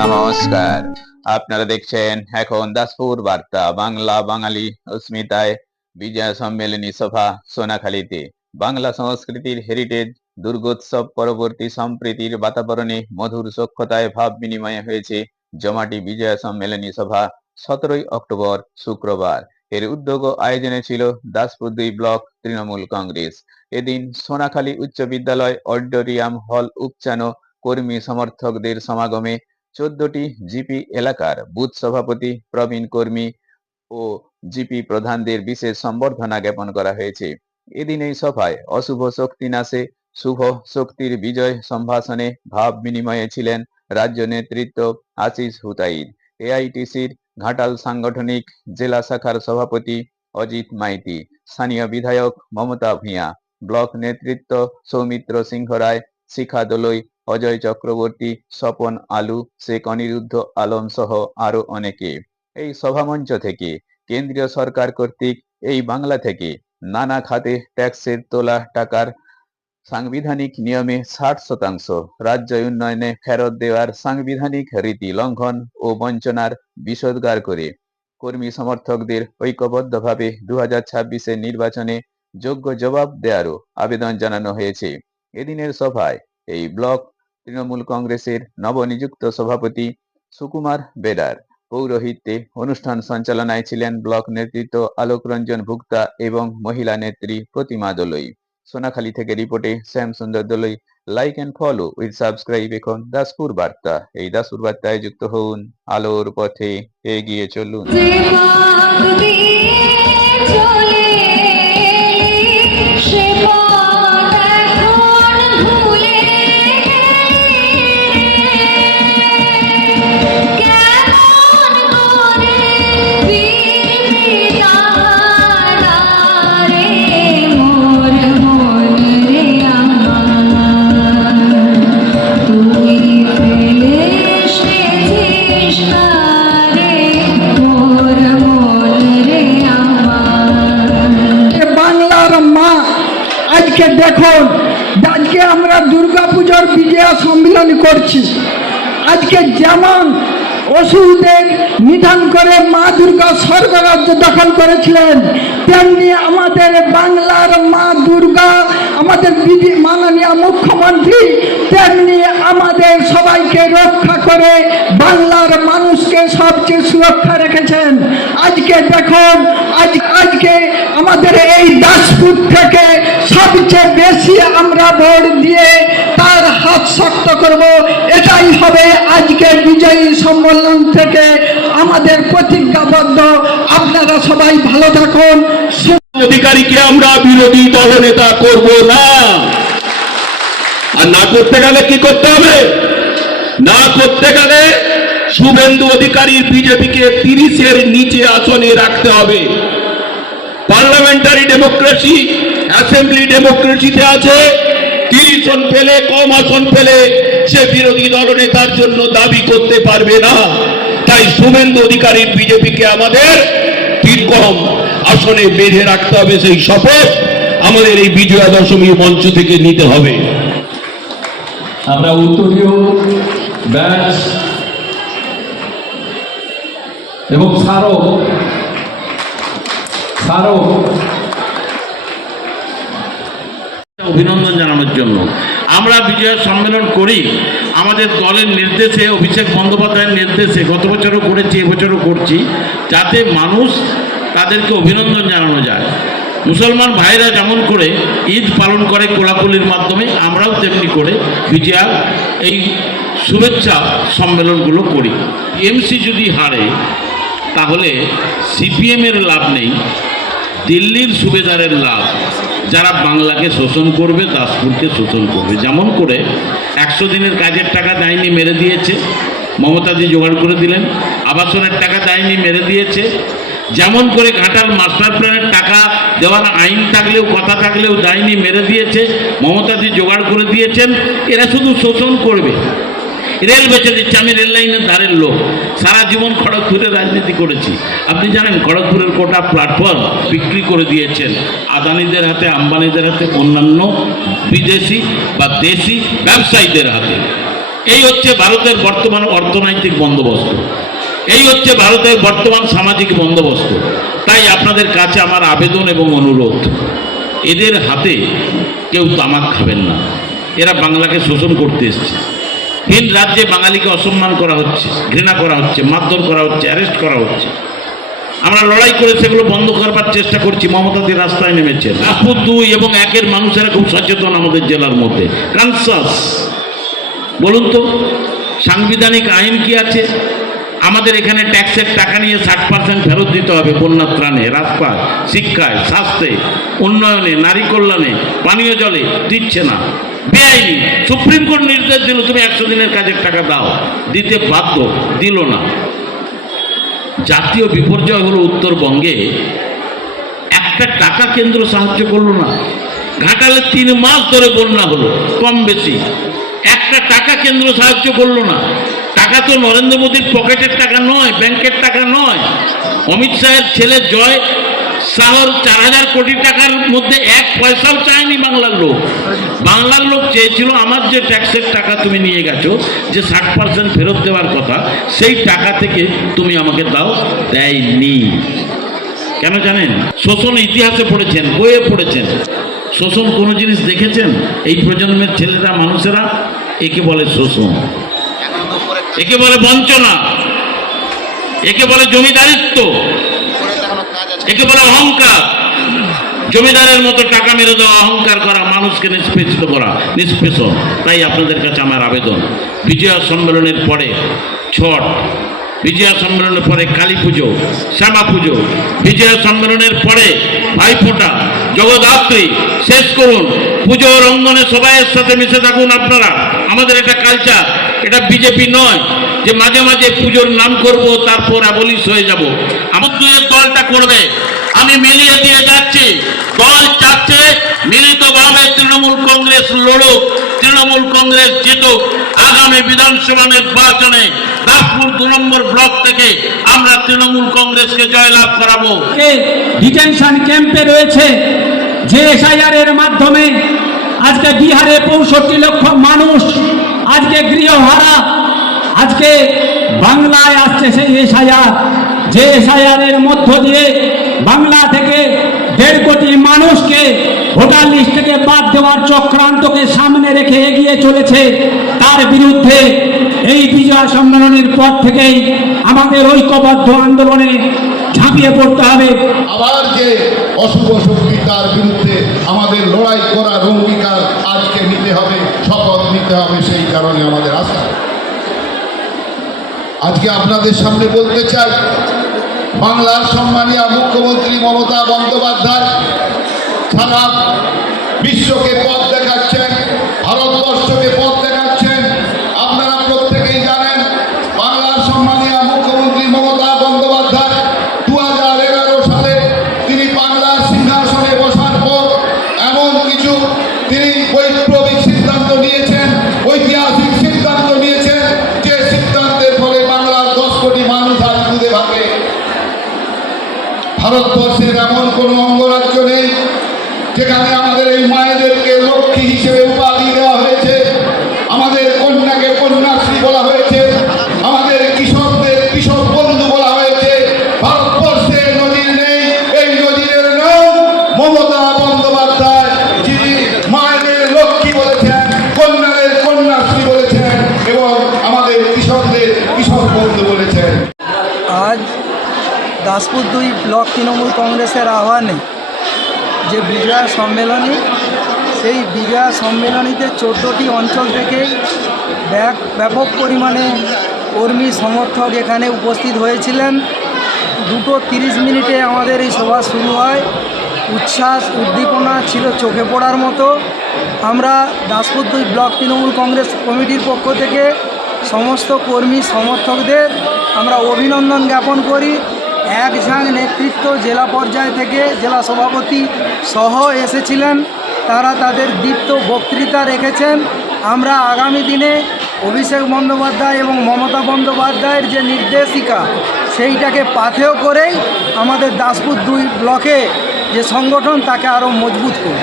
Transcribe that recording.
নমস্কার, আপনারা দেখছেন এখন দাসপুর বার্তা বাংলা। বাঙালি অস্মিতায় বিজয় সম্মেলনী সভা সোনাখালীতে। বাংলা সংস্কৃতির হেরিটেজ দুর্গোৎসব পরবর্তী সম্প্রীতির বাতাবরণে মধুর সখ্যতায় ভাব বিনিময় হয়েছে জমাটি বিজয় সম্মেলনী সভা 17 অক্টোবর শুক্রবার। এর উদ্যোগ ও আয়োজনে ছিল দাসপুর 2 ব্লক তৃণমূল কংগ্রেস। এদিন সোনাখালী উচ্চ বিদ্যালয় অডিটোরিয়াম হল উপচানো কর্মী সমর্থকদের সমাগমে 14টি জিপি এলাকার বুথ সভাপতি, প্রবীণ কর্মী ও জিপি প্রধানদের বিশেষ সম্বর্ধনা জ্ঞাপন করা হয়েছে। এদিন এই সভায় অশুভ শক্তি নাশে শুভ শক্তির বিজয় সম্ভাষণে ভাব বিনিময়ে ছিলেন রাজ্য নেতৃত্ব আশিস হুতাইদ, এআইটিসির ঘাটাল সাংগঠনিক জেলা শাখার সভাপতি অজিত মাইতি, স্থানীয় বিধায়ক মমতা ভূঁইয়া, ব্লক নেতৃত্ব সৌমিত্র সিংহ রায়, শিখা দোলই, অজয় চক্রবর্তী, স্বপন আলু, শেখ অনিরুদ্ধ আলম সহ আরো অনেকে। এই সভামঞ্চ থেকে কেন্দ্রীয় সরকার কর্তৃক এই বাংলা থেকে নানা খাতে ট্যাক্সের তোলা টাকার সাংবিধানিক নিয়মে 60% রাজ্য উন্নয়নে ফেরত দেওয়ার সাংবিধানিক রীতি লঙ্ঘন ও বঞ্চনার বিষোদ্গার করে কর্মী সমর্থকদের ঐক্যবদ্ধভাবে 2026-এর নির্বাচনে যোগ্য জবাব দেওয়ারও আবেদন জানানো হয়েছে। এদিনের সভায় এই ব্লক তৃণমূল কংগ্রেসের নবনিযুক্ত সভাপতি সুকুমার বেরার পৌরোহিত্যে অনুষ্ঠান সঞ্চালনায় ছিলেন ব্লক নেতৃত্ব আলোক রঞ্জন ভুক্তা এবং মহিলা নেত্রী প্রতিমা দোলই। সোনাখালী থেকে রিপোর্টে Shyam Sundar Dolai. Like and follow with subscribe এখন দাসপুর বার্তা। এই দাসপুর বার্তায় যুক্ত হন, আলোর পথে এগিয়ে চলুন। দেখুন, আজকে আমরা দুর্গাপূজার বিজয়া সম্মেলন করছি। আজকে যেমন অসুরদের নিধন করে মা দুর্গা স্বর্গরাজ্য দখল করেছিলেন, তেমনি আমাদের বাংলার মা দুর্গা, আমাদের মাননীয় মুখ্যমন্ত্রী তেমনি আমাদের সবাইকে রক্ষা করে বাংলার মানুষকে সবচেয়ে সুরক্ষা রেখেছেন। আজকে দেখুন, আজকে আমাদের এই দাসপুর থেকে সবচেয়ে বেশি আমরা ভোট দিয়ে তার হাত শক্ত করব। এটাই হবে আজকে বিজয়ী সম্মেলন থেকে আমাদের প্রতিজ্ঞাবদ্ধ। আপনারা সবাই ভালো থাকুন। অধিকারীকে আমরা বিরোধী দলনেতা করব না। আর না করতে গেলে কি করতে হবে? না করতে গেলে শুভেন্দু অধিকারীর বিজেপিকে 30-এর নিচে আসনে রাখতে হবে। পার্লামেন্টারি ডেমোক্রেসি, অ্যাসেম্বলি ডেমোক্রেসিতে আছে 30 জন পেলে, কম আসন পেলে সে বিরোধী দলনেতার জন্য দাবি করতে পারবে না। তাই শুভেন্দু অধিকারীর বিজেপিকে আমাদের কম আসনে বেঁধে রাখতে হবে। সেই শপথ আমাদের এই বিজয়া দশমী মঞ্চ থেকে নিতে হবে। আমরা উত্তরীয় ব্যাচ এবং স্মারক অভিনন্দন জানানোর জন্য আমরা বিজয়া সম্মেলন করি। আমাদের দলের নির্দেশে, অভিষেক বন্দ্যোপাধ্যায়ের নির্দেশে গত বছরও করেছি, এবছরও করছি, যাতে মানুষ তাদেরকে অভিনন্দন জানানো যায়। মুসলমান ভাইরা যেমন করে ঈদ পালন করে কোলাকুলির মাধ্যমে, আমরাও তেমনি করে বিজয়া এই শুভেচ্ছা সম্মেলনগুলো করি। টিএমসি যদি হারে তাহলে সিপিএমের লাভ নেই, দিল্লির সুবেদারের লাভ। যারা বাংলাকে শোষণ করবে, দাসপুরকে শোষণ করবে। যেমন করে 100 দিনের কাজের টাকা দেয়নি, মেরে দিয়েছে, মমতাদি জোগাড় করে দিলেন। আবাসনের টাকা দেয়নি, মেরে দিয়েছে। যেমন করে ঘাটাল মাস্টার প্ল্যানের টাকা দেওয়ার আইন থাকলেও, কথা থাকলেও দেয়নি, মেরে দিয়েছে, মমতাদি জোগাড় করে দিয়েছেন। এরা শুধু শোষণ করবে। রেল বেচে দিচ্ছে। আমি রেল লাইনের ধারের লোক, সারা জীবন খড়গপুরে রাজনীতি করেছি। আপনি জানেন খড়গপুরের গোটা প্ল্যাটফর্ম বিক্রি করে দিয়েছেন আদানিদের হাতে, আম্বানিদের হাতে, অন্যান্য বিদেশি বা দেশি ব্যবসায়ীদের হাতে। এই হচ্ছে ভারতের বর্তমান অর্থনৈতিক বন্দোবস্ত, এই হচ্ছে ভারতের বর্তমান সামাজিক বন্দোবস্ত। তাই আপনাদের কাছে আমার আবেদন এবং অনুরোধ, এদের হাতে কেউ তামাক খাবেন না। এরা বাংলাকে শোষণ করতে এসছে। ভিন রাজ্যে বাঙালিকে অসম্মান করা হচ্ছে, ঘৃণা করা হচ্ছে, মারধর করা হচ্ছে, অ্যারেস্ট করা হচ্ছে। আমরা লড়াই করে সেগুলো বন্ধ করবার চেষ্টা করছি। মমতাদি রাস্তায় নেমেছেন। দাসপুর 2 এবং 1-এর মানুষেরা খুব সচেতন আমাদের জেলার মধ্যে, কনসাস। বলুন তো, সাংবিধানিক আইন কি আছে? আমাদের এখানে ট্যাক্সের টাকা নিয়ে 60% ফেরত দিতে হবে বন্যা ত্রাণে, রাজপাট, শিক্ষায়, স্বাস্থ্যে, উন্নয়নে, নারী কল্যাণে, পানীয় জলে দিচ্ছে না, বেআইনি। সুপ্রিম কোর্ট নির্দেশ দিল তুমি 100 দিনের কাজের টাকা দাও, দিতে বাধ্য, দিল না। জাতীয় বিপর্যয় হলো উত্তরবঙ্গে, একটা টাকা কেন্দ্র সাহায্য করলো না। ঘাটালে 3 মাস ধরে বন্যা হলো, কম বেশি, একটা টাকা কেন্দ্র সাহায্য করলো না। টাকা তো নরেন্দ্র মোদীর পকেটের টাকা নয়, ব্যাংকের টাকা নয়। অমিত শাহের ছেলে জয় শাহর 4000 কোটি টাকার মধ্যে 1 পয়সাও চায়নি বাংলার লোক। বাংলার লোক চেয়েছিল আমার যে ট্যাক্সের টাকা তুমি নিয়ে গেছো, যে 60% ফেরত দেওয়ার কথা, সেই টাকা থেকে তুমি আমাকে দাও, দেয়নি। কেন জানেন? শোষণ ইতিহাসে পড়েছেন, বইয়ে পড়েছেন। শোষণ কোনো জিনিস দেখেছেন? এই প্রজন্মের ছেলেরা, মানুষেরা একে বলে শোষণ, একে বলে বঞ্চনা, একে বলে জমিদারিত্ব, একে বলে অহংকার। জমিদারের মতো টাকা মেরে দেওয়া, অহংকার করা, মানুষকে নিষ্পেষিত করা, নিষ্পেষণ। তাই আপনাদের কাছে আমার আবেদন, বিজয়া সম্মেলনের পরে ছট, বিজয়া সম্মেলনের পরে কালী পুজো, শ্যামা পুজো, বিজয়া সম্মেলনের পরে ভাইফোঁটা, জগদ্ধাত্রী শেষ করুন। পুজোর অঙ্গনে সবাইয়ের সাথে মিশে থাকুন আপনারা। আমাদের এটা কালচার, এটা বিজেপি নয় যে মাঝে মাঝে পুজোর নাম করব তারপর অ্যাবলিশ হয়ে যাব। আমাদের দলটা করবে, আমি মিলিয়ে দিয়ে যাচ্ছি। দল চাচ্ছে মিলিতভাবে তৃণমূল কংগ্রেস লড়ুক, তৃণমূল কংগ্রেস জিতুক। আগামী বিধানসভা নির্বাচনে দাসপুর 2 নম্বর ব্লক থেকে আমরা তৃণমূল কংগ্রেসকে জয়লাভ করাবো। ডিটেনশন ক্যাম্পে রয়েছে, যে এসআইআর এর মাধ্যমে আজকে বিহারে 65 লক্ষ মানুষ আজকে গৃহহারা। আজকে বাংলায় আসছে সেই এসআইআর, যে এসআইআর এর মধ্য দিয়ে বাংলা থেকে 1.5 কোটি মানুষকে ভোটার লিস্ট থেকে বাদ দেওয়ার চক্রান্তকে সামনে রেখে এগিয়ে চলেছে। তার বিরুদ্ধে এই বিজয়া সম্মেলনের পর থেকেই আমাদের ঐক্যবদ্ধ আন্দোলনে ঝাঁপিয়ে পড়তে হবে। আবার যে অশুভ শক্তি, তার বিরুদ্ধে আমাদের লড়াই করার অঙ্গীকার আজকে নিতে হবে, শপথ নিতে হবে। সেই কারণে আমাদের আশা। আজকে আপনাদের সামনে বলতে চাই, বাংলার সম্মানীয় মুখ্যমন্ত্রী মমতা বন্দ্যোপাধ্যায় সারা বিশ্বকে পথ দেখাচ্ছেন, ভারতবর্ষকে পথ দেখাচ্ছেন। আপনারা প্রত্যেকেই জানেন, বাংলার সম্মানীয় মুখ্যমন্ত্রী মমতা বন্দ্যোপাধ্যায় 2011 সালে তিনি বাংলার সিংহাসনে বসার পর এমন কিছু তিনি বৈপ্লবিক সিদ্ধান্ত নিয়েছেন, ঐতিহাসিক সিদ্ধান্ত নিয়েছেন, যে সিদ্ধান্তের ফলে বাংলার 10 কোটি মানুষ আজ দুধে ভাগে। ভারতবর্ষের এমন কোনো অঙ্গরাজ্য নেই যেখানে আমাদের এই মায়েদেরকে লক্ষ্মী হিসেবে উপাধি দেওয়া হয়েছে, আমাদের কন্যাকে কন্যাশ্রী বলা হয়েছে, আমাদের কৃষকদের কৃষক বন্ধু বলা হয়েছে। ভারতবর্ষে নজির নেই। এই নজিরের নাম মমতা বন্দ্যোপাধ্যায়, যিনি মায়েদের লক্ষ্মী বলেছেন, কন্যাদের কন্যাশ্রী বলেছেন এবং আমাদের কৃষকদের কৃষক বন্ধু বলেছেন। আজ দাসপুর 2 ব্লক তৃণমূল কংগ্রেসের আহ্বানে যে বিজয়া সম্মেলনী, সেই বিজয়া সম্মেলনীতে 14টি অঞ্চল থেকেই ব্যাপক পরিমাণে কর্মী সমর্থক এখানে উপস্থিত হয়েছিলেন। 2:30 মিনিটে আমাদের এই সভা শুরু হয়। উচ্ছ্বাস, উদ্দীপনা ছিল চোখে পড়ার মতো। আমরা দাসপুর 2 ব্লক তৃণমূল কংগ্রেস কমিটির পক্ষ থেকে সমস্ত কর্মী সমর্থকদের আমরা অভিনন্দন জ্ঞাপন করি। এক ঝাঁক নেতৃত্ব জেলা পর্যায় থেকে, জেলা সভাপতি সহ এসেছিলেন। তারা তাদের দীপ্ত বক্তৃতা রেখেছেন। আমরা আগামী দিনে অভিষেক বন্দ্যোপাধ্যায় এবং মমতা বন্দ্যোপাধ্যায়ের যে নির্দেশিকা, সেইটাকে পাথেয় করেই আমাদের দাসপুর 2 ব্লকে যে সংগঠন, তাকে আরও মজবুত করব।